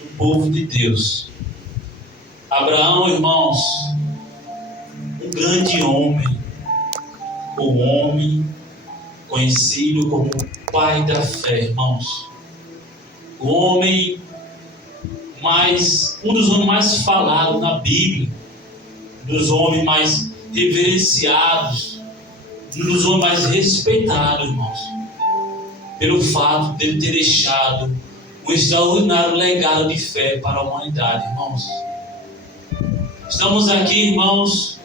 do povo de Deus. Abraão, irmãos, um grande homem, o homem conhecido como pai da fé, irmãos. O homem um dos homens mais falados na Bíblia, um dos homens mais reverenciados, um dos homens mais respeitados, irmãos, pelo fato de ele ter deixado um extraordinário legado de fé para a humanidade, irmãos. Estamos aqui, irmãos,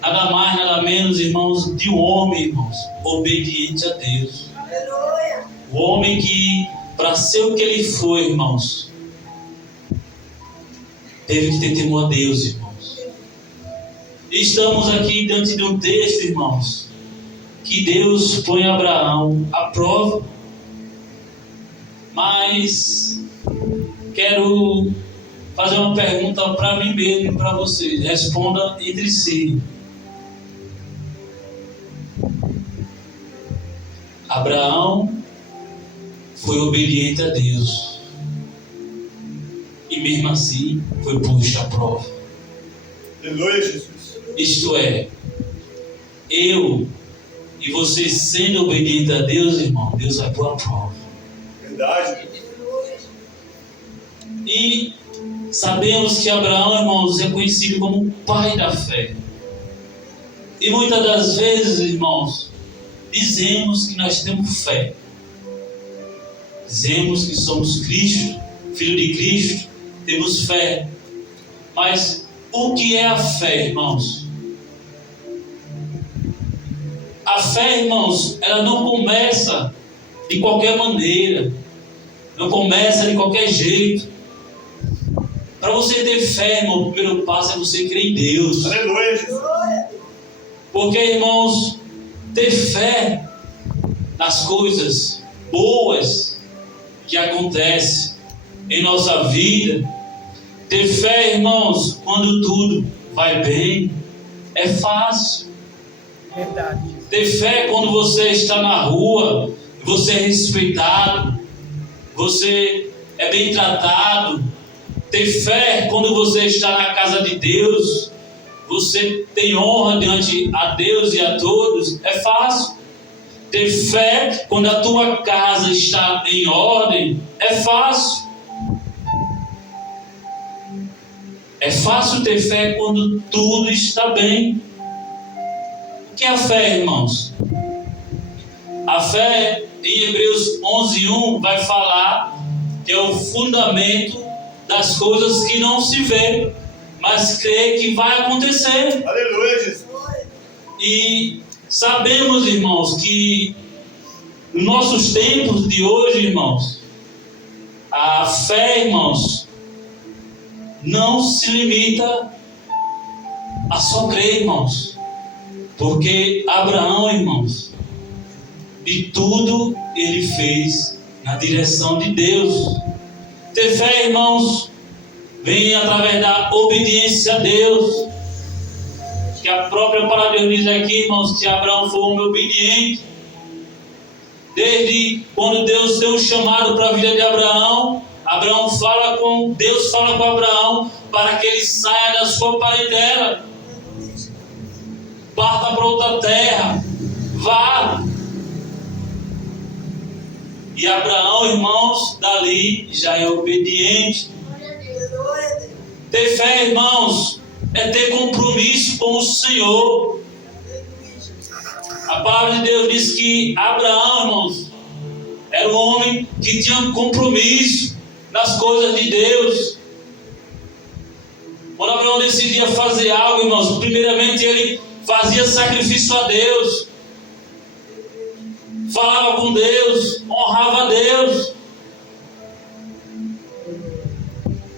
nada mais, nada menos, irmãos, de um homem, irmãos, obediente a Deus. Aleluia. O homem que, para ser o que ele foi, irmãos, teve que ter temor a Deus, irmãos. E estamos aqui diante de um texto, irmãos, que Deus põe Abraão à prova. Mas quero fazer uma pergunta para mim mesmo e para vocês. Responda entre si. Abraão foi obediente a Deus e mesmo assim foi posto à prova. Aleluia, Jesus. Isto é, eu e você sendo obediente a Deus, irmão, Deus vai pôr à prova. Verdade. E sabemos que Abraão, irmãos, é conhecido como o pai da fé. E muitas das vezes, irmãos, dizemos que nós temos fé. Dizemos que somos Cristo, Filho de Cristo, temos fé. Mas o que é a fé, irmãos? A fé, irmãos, ela não começa de qualquer maneira. Não começa de qualquer jeito. Para você ter fé, irmão, o primeiro passo é você crer em Deus. Aleluia, Jesus. Porque, irmãos, ter fé nas coisas boas que acontecem em nossa vida, ter fé, irmãos, quando tudo vai bem, é fácil. Verdade. Ter fé quando você está na rua, você é respeitado, você é bem tratado. Ter fé quando você está na casa de Deus, você tem honra diante a Deus e a todos, é fácil. Ter fé quando a tua casa está em ordem, é fácil. É fácil ter fé quando tudo está bem. O que é a fé, irmãos? A fé, em Hebreus 11:1, vai falar que é o fundamento das coisas que não se vê, mas crê que vai acontecer. Aleluia, Jesus. E sabemos, irmãos, que nos nossos tempos de hoje, irmãos, a fé, irmãos, não se limita a só crer, irmãos. Porque Abraão, irmãos, de tudo ele fez na direção de Deus. Ter fé, irmãos, vem através da obediência a Deus. Que a própria palavra de Deus diz aqui, irmãos, que Abraão foi um homem obediente. Desde quando Deus deu um chamado para a vida de Abraão, Deus fala com Abraão para que ele saia da sua parentela, parta para outra terra, vá. E Abraão, irmãos, dali já é obediente. Ter fé, irmãos, é ter compromisso com o Senhor. A palavra de Deus diz que Abraão, irmãos, era um homem que tinha compromisso nas coisas de Deus. Quando Abraão decidia fazer algo, irmãos, primeiramente ele fazia sacrifício a Deus, falava com Deus, honrava a Deus.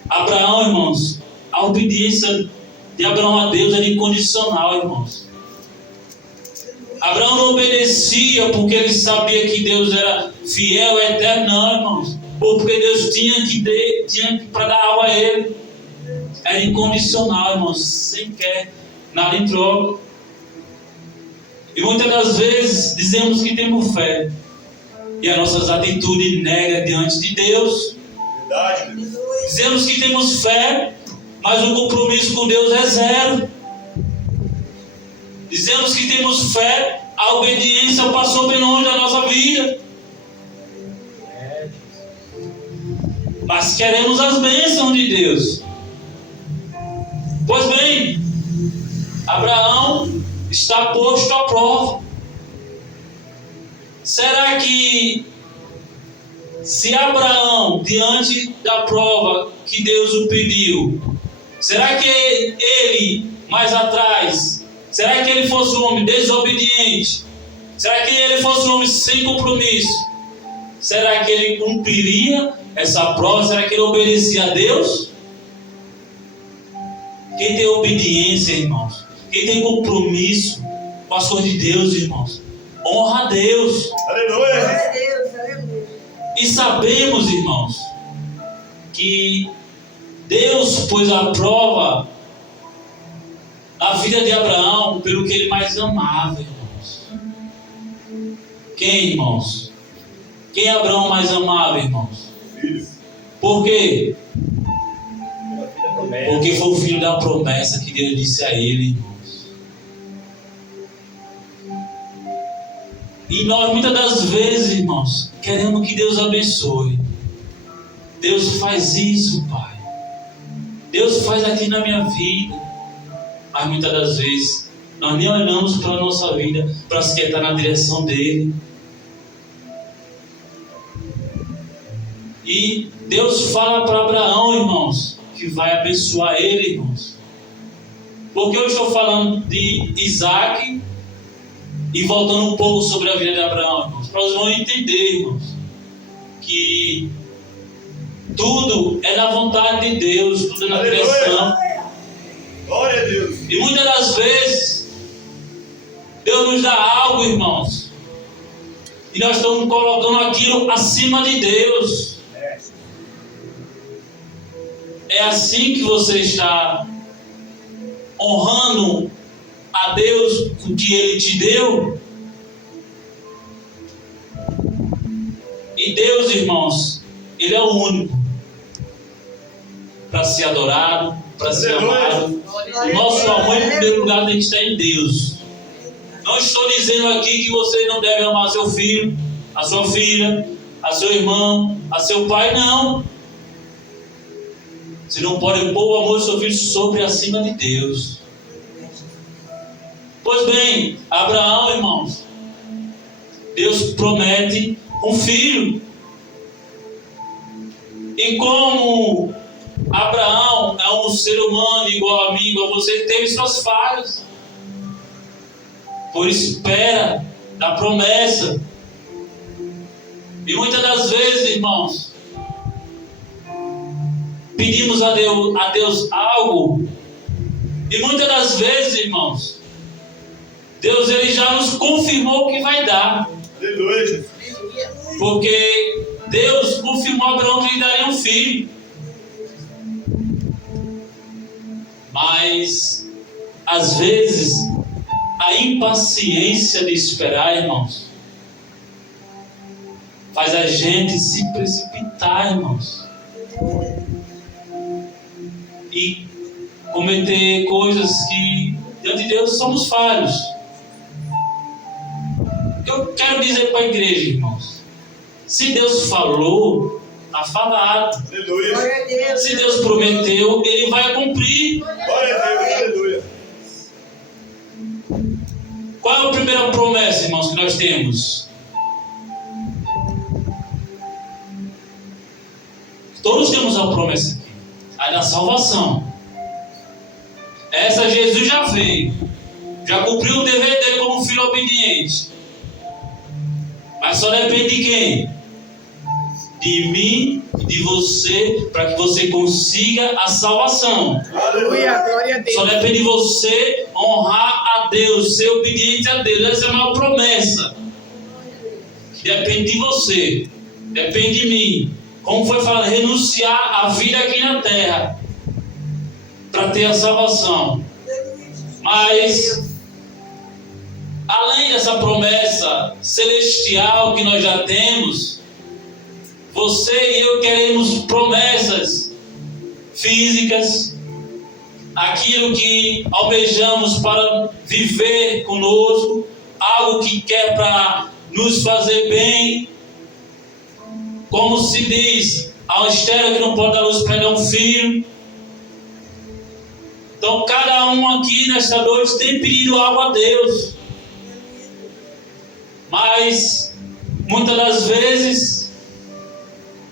Abraão, irmãos, a obediência de Abraão a Deus era incondicional, irmãos. Abraão não obedecia porque ele sabia que Deus era fiel, eterno, não, irmãos. Ou porque Deus tinha que para dar algo a ele. Era incondicional, irmãos, sem querer nada em troca. E muitas das vezes dizemos que temos fé e as nossas atitudes negam diante de Deus. Verdade, Dizemos que temos fé, mas o compromisso com Deus é zero. Dizemos que temos fé, a obediência passou bem longe da nossa vida. Mas queremos as bênçãos de Deus. Pois bem, Abraão está posto à prova. Será que, se Abraão, diante da prova que Deus o pediu, será que ele, mais atrás, será que ele fosse um homem desobediente? Será que ele fosse um homem sem compromisso? Será que ele cumpriria essa prova? Será que ele obedecia a Deus? Quem tem obediência, irmãos, quem tem compromisso com as coisas de Deus, irmãos, honra a Deus. Aleluia. E sabemos, irmãos, que Deus pôs à prova a vida de Abraão pelo que ele mais amava, irmãos. Quem, irmãos? Quem Abraão mais amava, irmãos? Filho. Por quê? Porque foi o filho da promessa que Deus disse a ele, irmãos. E nós, muitas das vezes, irmãos, queremos que Deus abençoe. Deus faz isso, Pai. Deus faz aqui na minha vida. Mas muitas das vezes, nós nem olhamos para a nossa vida para se estar na direção dele. E Deus fala para Abraão, irmãos, que vai abençoar ele, irmãos. Porque eu estou falando de Isaac e voltando um pouco sobre a vida de Abraão, irmãos, para vocês vão entender, irmãos, que tudo é na vontade de Deus, tudo é na direção. Glória a Deus. E muitas das vezes Deus nos dá algo, irmãos, e nós estamos colocando aquilo acima de Deus. É assim que você está honrando a Deus com o que Ele te deu? E Deus, irmãos, Ele é o único para ser adorado, para ser amado. O nosso amor, em primeiro lugar, tem que estar em Deus. Não estou dizendo aqui que você não deve amar seu filho, a sua filha, a seu irmão, a seu pai, não. Você não pode pôr o amor do seu filho sobre acima de Deus. Pois bem, Abraão, irmãos, Deus promete um filho. E como Abraão é um ser humano igual a mim, igual a você, teve suas falhas. Por espera da promessa. E muitas das vezes, irmãos, pedimos a Deus algo. E muitas das vezes, irmãos, Deus ele já nos confirmou que vai dar. Aleluia. Porque Deus confirmou a Abraão que lhe daria um filho. Mas, às vezes, a impaciência de esperar, irmãos, faz a gente se precipitar, irmãos, e cometer coisas que, diante de Deus, somos falhos. Eu quero dizer para a igreja, irmãos, se Deus falou, está falado. Aleluia. Se Deus prometeu, Ele vai cumprir. Glória a Deus. Aleluia. Qual é a primeira promessa, irmãos, que nós temos? Todos temos a promessa aqui, a da salvação. Essa Jesus já veio, já cumpriu o dever dele como filho obediente. Mas só depende de quem? De mim e de você, para que você consiga a salvação. Aleluia. Glória a Deus. Só depende de você honrar a Deus, ser obediente a Deus. Essa é uma promessa. Depende de você, depende de mim. Como foi falado, renunciar à vida aqui na terra para ter a salvação. Mas, além dessa promessa celestial que nós já temos, você e eu queremos promessas físicas, aquilo que almejamos para viver conosco, algo que quer para nos fazer bem. Como se diz, a estéril que não pode dar luz para um filho. Então cada um aqui nesta noite tem pedido algo a Deus, mas muitas das vezes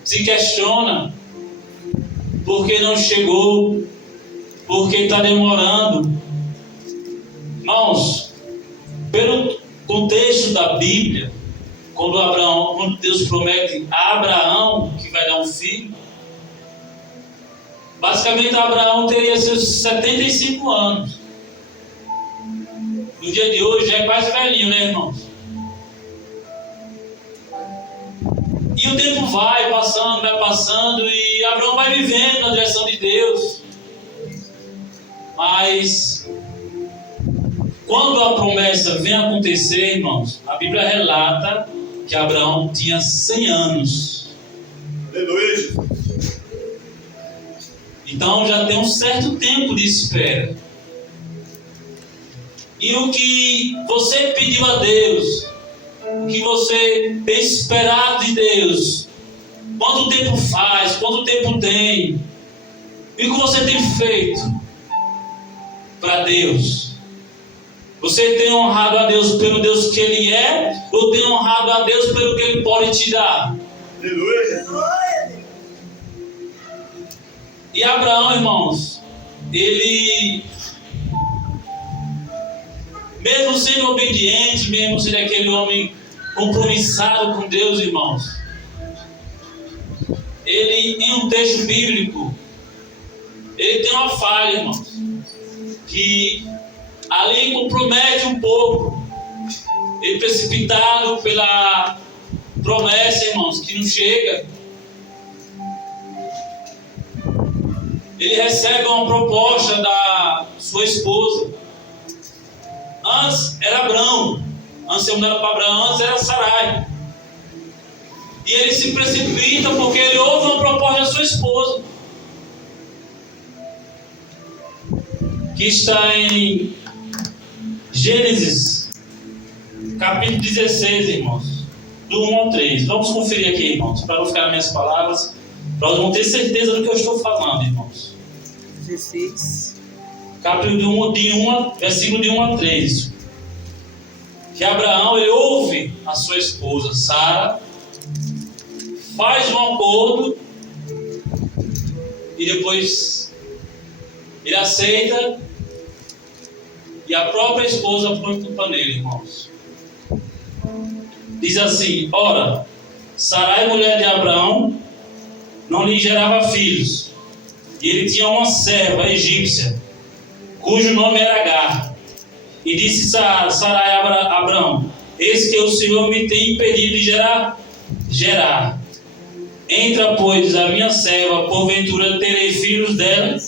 se questiona por que não chegou, por que está demorando. Irmãos, pelo contexto da Bíblia, quando Deus promete a Abraão que vai dar um filho, basicamente Abraão teria seus 75 anos. No dia de hoje já é quase velhinho, né, irmãos? E o tempo vai passando, e Abraão vai vivendo na direção de Deus. Mas quando a promessa vem acontecer, irmãos, a Bíblia relata que Abraão tinha 100 anos. Aleluia. Então já tem um certo tempo de espera. E o que você pediu a Deus, o que você tem esperado de Deus, quanto tempo faz, quanto tempo tem, e o que você tem feito para Deus? Você tem honrado a Deus pelo Deus que Ele é, ou tem honrado a Deus pelo que Ele pode te dar? Aleluia. E Abraão, irmãos, ele, mesmo sendo obediente, mesmo sendo aquele homem compromissado com Deus, irmãos, ele, em um texto bíblico, ele tem uma falha, irmãos, que ali compromete um pouco. Ele, precipitado pela promessa, irmãos, que não chega, ele recebe uma proposta da sua esposa. Antes era Abrão, antes de eu mudar para Abraão, antes era Sarai. E ele se precipita porque ele ouve uma proposta da sua esposa, que está em Gênesis, capítulo 16, irmãos, do 1 ao 3. Vamos conferir aqui, irmãos, para não ficar nas minhas palavras, para nós não ter certeza do que eu estou falando, irmãos. 16. Capítulo versículo de 1 a 3. Que Abraão, ele ouve a sua esposa, Sara, faz um acordo, e depois ele aceita, e a própria esposa põe culpa nele, irmãos. Diz assim: ora, Sarai, mulher de Abraão, não lhe gerava filhos, e ele tinha uma serva egípcia, cujo nome era Agar. E disse Sarai a Abraão: eis que o Senhor me tem impedido de gerar. Entra, pois, a minha serva, porventura terei filhos dela?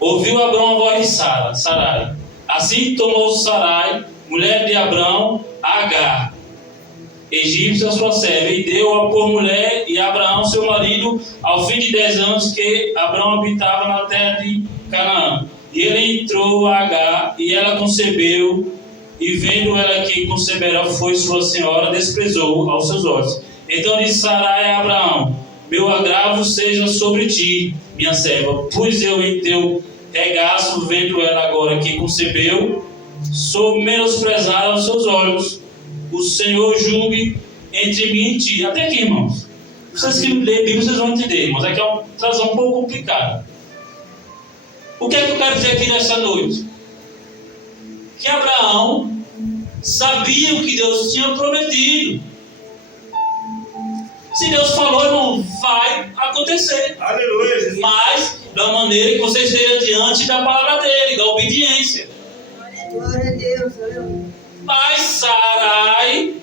Ouviu Abraão a voz de Sarai. Assim tomou Sarai, mulher de Abraão, a Agar, egípcia, sua serva, e deu-a por mulher, e Abraão, seu marido, ao fim de 10 anos que Abraão habitava na terra de Canaã. E ele entrou a Agar, e ela concebeu, e vendo ela que concebera foi sua senhora, desprezou aos seus olhos. Então disse Sarai a Abraão: meu agravo seja sobre ti, minha serva, pois eu em teu regaço, vendo ela agora que concebeu, sou menosprezado aos seus olhos. O Senhor julgue entre mim e ti. Até aqui, irmãos. Vocês que lêem Bíblia, vocês vão entender, mas aqui é uma tradução um pouco complicada. O que é que eu quero dizer aqui nesta noite? Que Abraão sabia o que Deus tinha prometido. Se Deus falou, irmão, vai acontecer. Aleluia. Mas da maneira que você esteja diante da palavra dele, da obediência. Glória a Deus. Mas Sarai,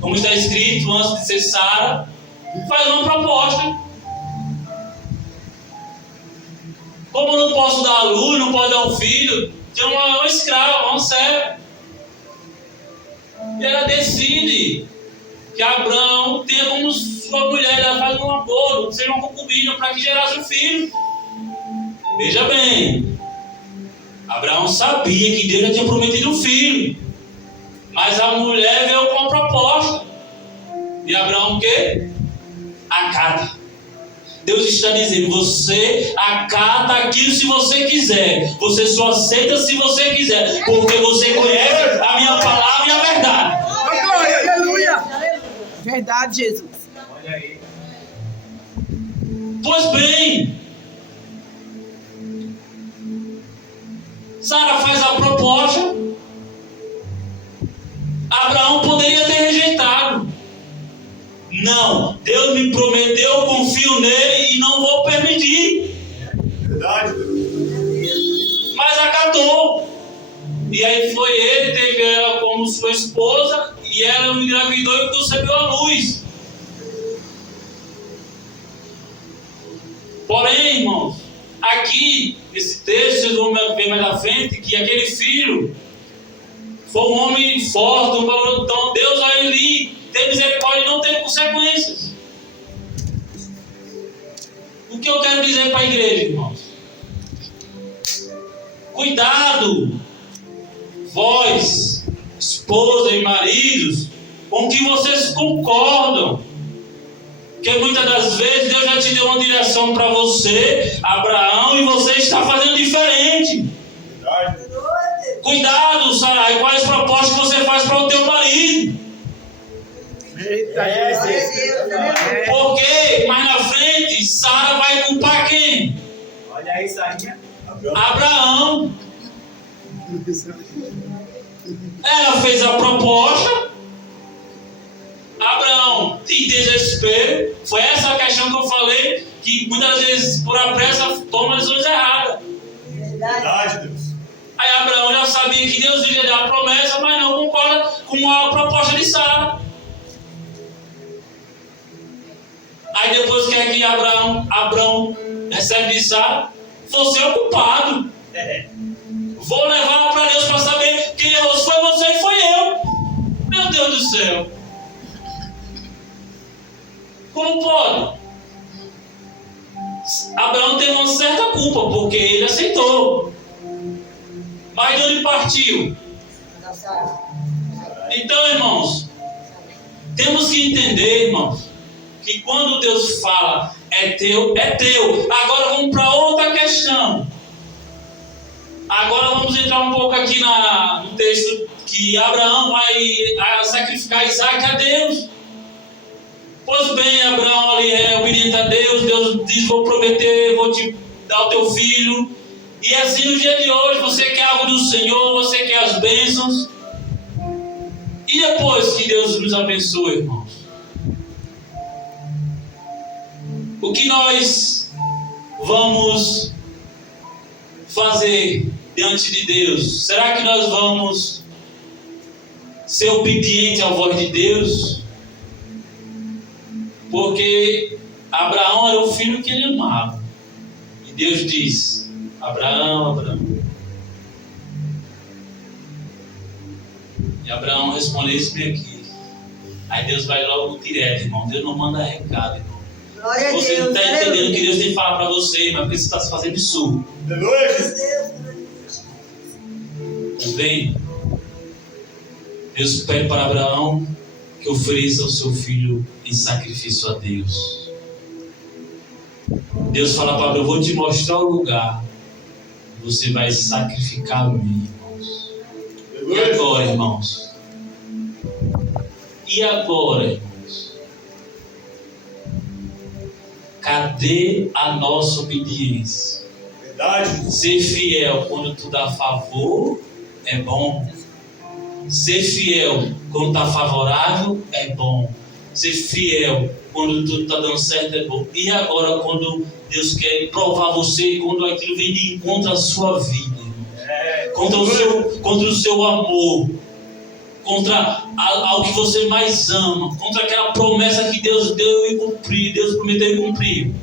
como está escrito antes de ser Sara, faz uma proposta. Como eu não posso dar a luz, não posso dar um filho, tem uma escrava, uma serva. E ela decide que Abraão tenha como sua mulher, ela faz um acordo, seja uma concubina, para que gerasse um filho. Veja bem, Abraão sabia que Deus já tinha prometido um filho, mas a mulher veio com a proposta. E Abraão o quê? Acata. Deus está dizendo, você acata aquilo se você quiser. Você só aceita se você quiser. Porque você conhece a minha palavra e a verdade. Aleluia! Verdade, Jesus. Olha aí. Pois bem, Sara faz a proposta. Abraão poderia ter rejeitado. Não, Deus me prometeu, confio nele e não vou permitir. Verdade, Deus. Mas acatou. E aí foi ele, teve ela como sua esposa, e ela engravidou e concebeu a luz. Porém, irmãos, aqui, esse texto, vocês vão ver mais à frente, que aquele filho foi um homem forte, então Deus a ele teve misericórdia e não teve consequências. O que eu quero dizer para a igreja, irmãos? Cuidado, vós, esposa e maridos, com que vocês concordam. Porque muitas das vezes Deus já te deu uma direção para você, Abraão, e você está fazendo diferente. Verdade. Cuidado, Sarai, quais propostas que você faz para o teu marido. Eita, Jesus. Porque mais na frente, Sara vai culpar quem? Olha aí, Sarinha. Abraão. Ela fez a proposta. Abraão, em desespero, foi essa a questão que eu falei, que muitas vezes, por a pressa, toma decisões erradas. Verdade, Deus. Aí Abraão já sabia que Deus iria dar a promessa, mas não concorda com a proposta de Sara. Aí depois que é que Abraão recebe de Sara, você é o culpado. Vou levar para Deus para saber quem errou. Se foi você e foi eu. Meu Deus do céu. Como pode? Abraão teve uma certa culpa, porque ele aceitou. Mas de onde partiu? Então, irmãos, temos que entender, irmãos, que quando Deus fala é teu, é teu. Agora vamos para outra questão. Agora vamos entrar um pouco aqui no texto que Abraão vai sacrificar Isaac a Deus. Pois bem, Abraão ali é obediente a Deus. Deus diz, vou prometer, vou te dar o teu filho. E assim no dia de hoje, você quer algo do Senhor, você quer as bênçãos. E depois que Deus nos abençoe, irmãos, o que nós vamos fazer diante de Deus? Será que nós vamos ser obedientes à voz de Deus? Porque Abraão era o filho que ele amava. E Deus diz, Abraão. E Abraão responde, eis-me aqui. Aí Deus vai logo direto, irmão. Deus não manda recado, irmão. Glória Você a não Deus. está entendendo o que Deus tem que falar para você, mas porque você está se fazendo surdo. Pois bem, Deus pede para Abraão que ofereça o seu filho em sacrifício a Deus. Deus fala para Abraão, eu vou te mostrar o lugar. Você vai sacrificar a mim, irmãos. E agora, irmãos? E agora, irmãos? Cadê a nossa obediência? Verdade. Ser fiel quando tu dá favor é bom. Ser fiel quando está favorável é bom. Ser fiel quando tudo está dando certo é bom. E agora quando Deus quer provar você, quando aquilo vem de encontro à sua vida, contra o seu amor, contra ao que você mais ama, contra aquela promessa que Deus deu e cumpriu, Deus prometeu e cumpriu.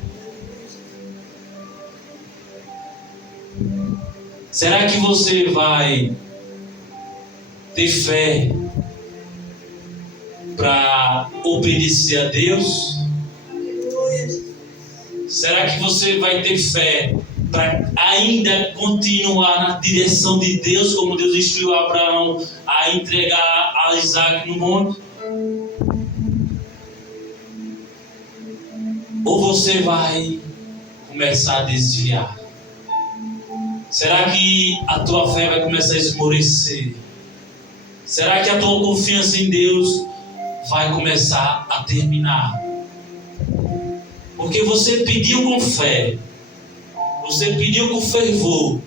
Será que você vai ter fé para obedecer a Deus? Será que você vai ter fé para ainda continuar na direção de Deus, como Deus instruiu Abraão a entregar a Isaac no monte? Ou você vai começar a desviar? Será que a tua fé vai começar a esmorecer? Será que a tua confiança em Deus vai começar a terminar? Porque você pediu com fé, você pediu com fervor,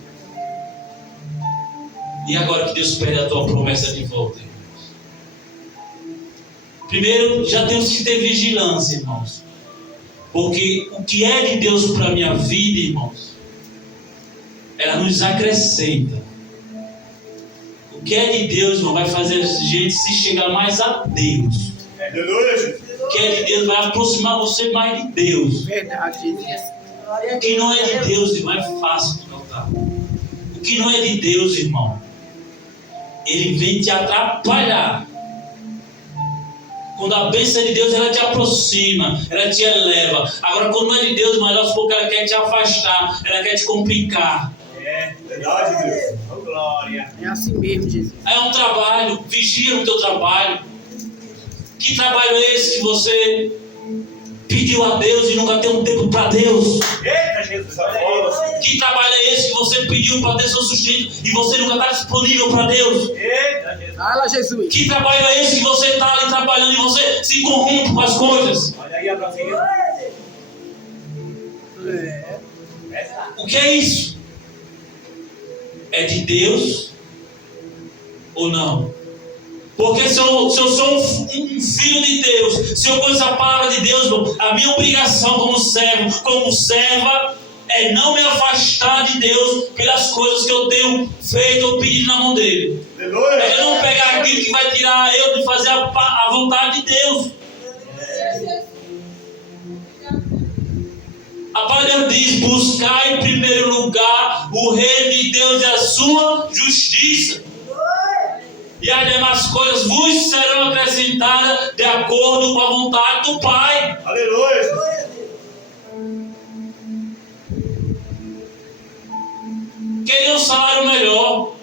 e agora que Deus pede a tua promessa de volta, irmãos? Primeiro, já temos que ter vigilância, irmãos, porque o que é de Deus para a minha vida, irmãos, ela nos acrescenta. O que é de Deus, irmão, vai fazer a gente se chegar mais a Deus. O que é de Deus vai aproximar você mais de Deus. Verdade. O que não é de Deus, irmão, é fácil de notar. O que não é de Deus, irmão, ele vem te atrapalhar. Quando a bênção é de Deus, ela te aproxima, ela te eleva. Agora, quando não é de Deus, mas aos poucos ela quer te afastar, ela quer te complicar. É verdade, Deus. Oh, glória. É assim mesmo, Jesus. É um trabalho, vigia o teu trabalho. Que trabalho é esse que você pediu a Deus e nunca tem um tempo para Deus? Eita, Jesus, olha Que trabalho é esse que você pediu para ter seu sustento e você nunca está disponível para Deus? Eita, Jesus. Fala, Jesus. Que trabalho é esse que você está ali trabalhando e você se corrompe com as coisas? Olha aí, Abraãozinho. É. O que é isso? É de Deus ou não? Porque se eu sou um filho de Deus, se eu conheço a palavra de Deus, a minha obrigação como servo, como serva, é não me afastar de Deus pelas coisas que eu tenho feito ou pedido na mão dele. É não pegar aquilo que vai tirar eu de fazer a vontade de Deus. A palavra de Deus diz: buscar em primeiro lugar o reino de Deus e a sua justiça, e as demais coisas vos serão acrescentadas de acordo com a vontade do Pai. Aleluia. Queria um salário melhor,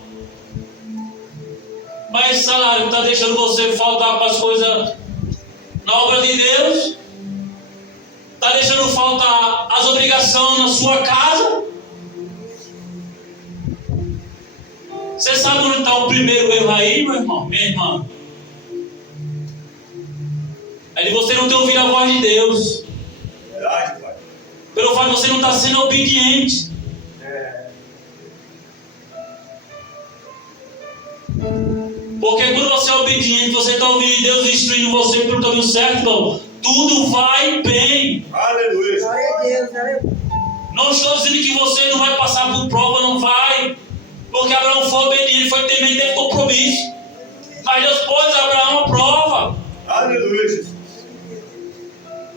mas esse salário está deixando você faltar para as coisas na obra de Deus? Está deixando faltar as obrigações na sua casa? Você sabe onde está o primeiro erro aí, meu irmão, minha irmã? É de você não ter ouvido a voz de Deus. Verdade, Pai. Pelo fato de você não estar sendo obediente. Porque quando você é obediente, você está ouvindo Deus instruindo você pelo caminho certo, então tudo vai bem. Aleluia. Glória a Deus, aleluia. Não estou dizendo que você não vai passar por prova, não vai. Porque Abraão foi obediente, foi temente, teve compromisso. Mas Deus pôs Abraão à prova. Aleluia, Jesus.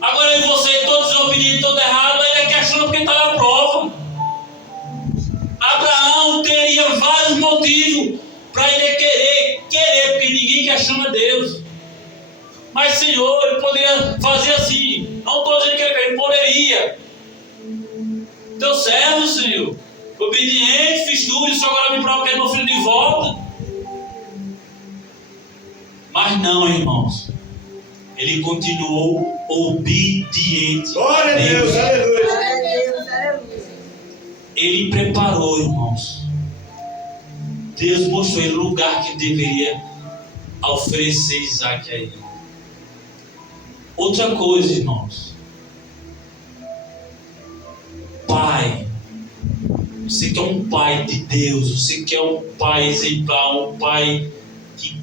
Agora você, todos desobedientes, todo errado, ele questiona porque está na prova. Abraão teria vários motivos para ele querer, porque ninguém questiona Deus. Mas Senhor, ele poderia fazer assim. Não estou dizendo que ele poderia. Teu servo, Senhor, obediente, fiz tudo, e só agora me prova que é meu filho de volta. Mas não, irmãos. Ele continuou obediente. Glória a Deus, aleluia. Glória a Deus, aleluia. Ele preparou, irmãos. Deus mostrou ele o lugar que deveria oferecer Isaac a ele. Outra coisa, irmãos. Pai. Você que é um pai de Deus. Você que é um pai exemplar. Um pai que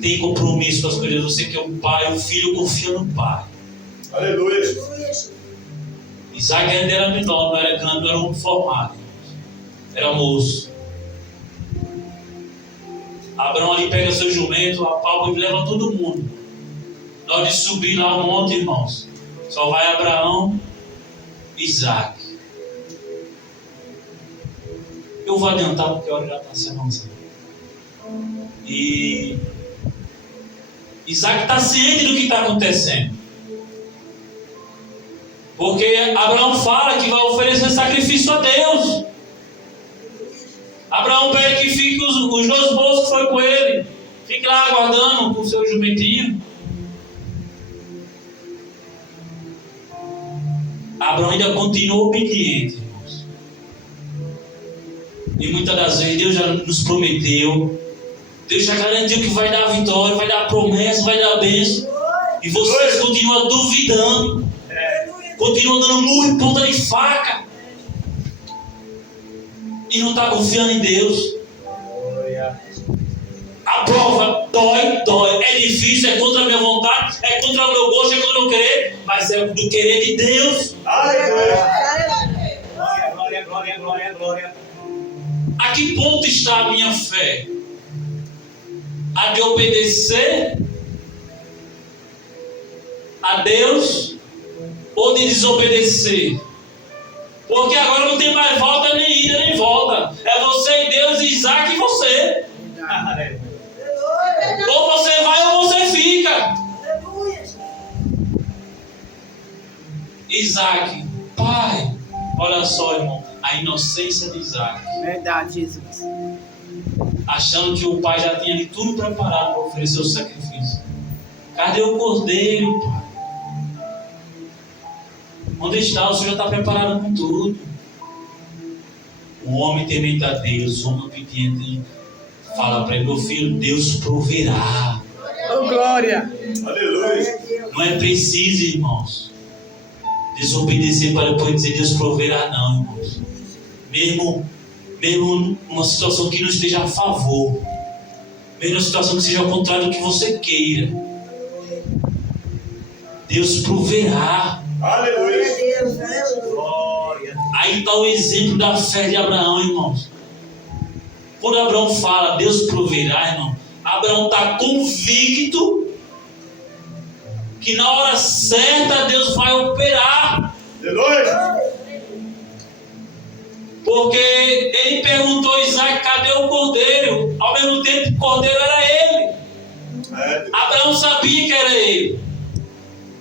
tem compromisso com as coisas. Você que é um pai. O filho confia no pai. Aleluia. Isaac ainda era menor. Não era grande, não era um formado. Era moço. Abraão ali pega seu jumento, a palma e leva todo mundo. Na hora de subir lá o monte, irmãos, só vai Abraão e Isaac. Eu vou adiantar porque a hora já está se avançando. E Isaac está ciente do que está acontecendo. Porque Abraão fala que vai oferecer sacrifício a Deus. fiquem os dois moços que foram com ele. Fique lá aguardando com o seu jumentinho. Abraão ainda continua obediente, irmãos. E muitas das vezes Deus já nos prometeu, Deus já garantiu que vai dar a vitória, vai dar a promessa, vai dar a bênção. E vocês continuam duvidando, continuam dando murro em ponta de faca. E não está confiando em Deus. A prova dói, é difícil, é contra a minha vontade, é contra o meu gosto, é contra o meu querer, mas é do querer de Deus. Aleluia. Glória, glória, glória, glória. A que ponto está a minha fé? A de obedecer a Deus ou de desobedecer? Porque agora não tem mais volta, nem ida, nem volta. É você e Deus, Isaac e você. Ou você vai ou você fica. Isaac, pai, olha só, irmão, a inocência de Isaac. Verdade, Jesus. Achando que o pai já tinha ali tudo preparado para oferecer o sacrifício. Cadê o cordeiro, pai? Onde está? O Senhor já está preparado com tudo. O homem temente a Deus, o homem obediente, fala para ele: meu filho, Deus proverá. Oh, glória. Aleluia. Não é preciso, irmãos, desobedecer para depois dizer Deus proverá, não, irmãos. Mesmo numa situação que não esteja a favor, mesmo numa situação que seja ao contrário do que você queira, Deus proverá. Aleluia. Glória. Aí está o exemplo da fé de Abraão, irmãos. Quando Abraão fala Deus proverá, irmão, Abraão está convicto que na hora certa Deus vai operar. Aleluia. Porque ele perguntou a Isaac: cadê o cordeiro? Ao mesmo tempo o cordeiro era ele. Abraão sabia que era ele.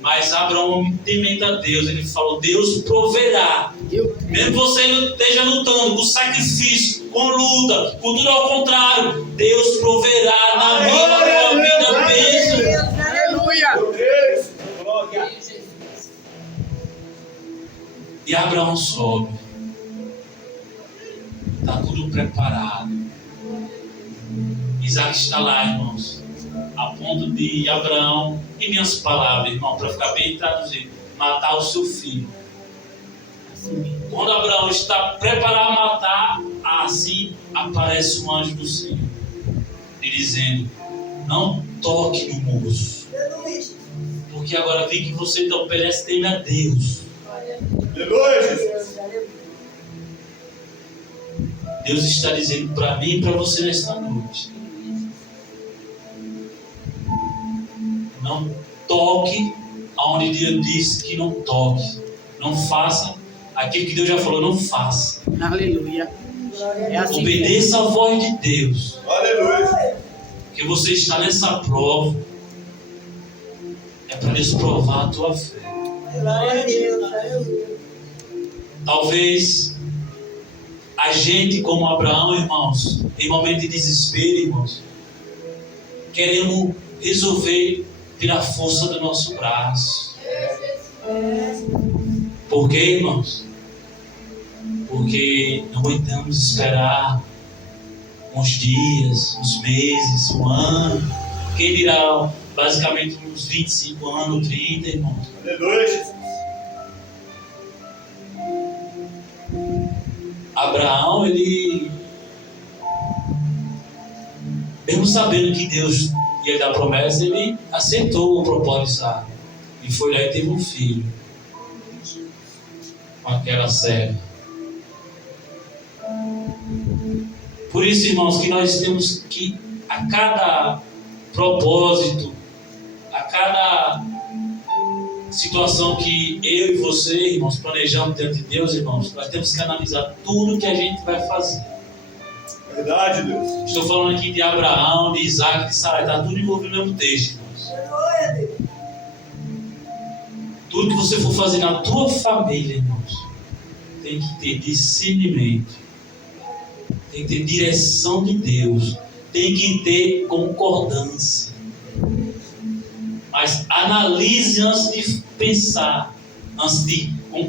Mas Abraão, temente a Deus, ele falou: Deus proverá. Mesmo você esteja lutando com sacrifício, com luta, com tudo ao contrário, Deus proverá na minha e na tua vida bênção. Aleluia. Glória. E Abraão sobe. Está tudo preparado. Isaac está lá, irmãos, a ponto de Abraão, em minhas palavras, irmão, para ficar bem traduzido, matar o seu filho. Quando Abraão está preparado a matar, assim aparece um anjo do Senhor, lhe dizendo: não toque no moço, porque agora vi que você não obedece teme a Deus. Aleluia, Jesus. Deus está dizendo para mim e para você nesta noite: não toque aonde Deus disse que não toque. Não faça aquilo que Deus já falou, não faça. Aleluia. É assim. Obedeça a voz de Deus. Aleluia. Porque você está nessa prova. É para Deus provar a tua fé. Glória a Deus. Aleluia. Talvez a gente, como Abraão, irmãos, em momento de desespero, irmãos, queremos resolver pela força do nosso braço. Por quê, irmãos? Porque não aguentamos esperar uns dias, uns meses, um ano. Quem dirá, basicamente, uns 25 anos, 30, irmãos. Aleluia, Jesus. Abraão, ele, mesmo sabendo que Deus ia dar promessa, ele aceitou o propósito de Isaac. E foi lá e teve um filho com aquela serva. Por isso, irmãos, que nós temos que, a cada propósito, a cada situação que eu e você, irmãos, planejamos diante de Deus, irmãos, nós temos que analisar tudo que a gente vai fazer. Verdade, Deus. Estou falando aqui de Abraão, de Isaac, de Sara, está tudo envolvido no mesmo texto, irmãos. Tudo que você for fazer na tua família, irmãos, tem que ter discernimento. tem que ter direção de Deus, tem que ter concordância. Mas analise antes de pensar, antes de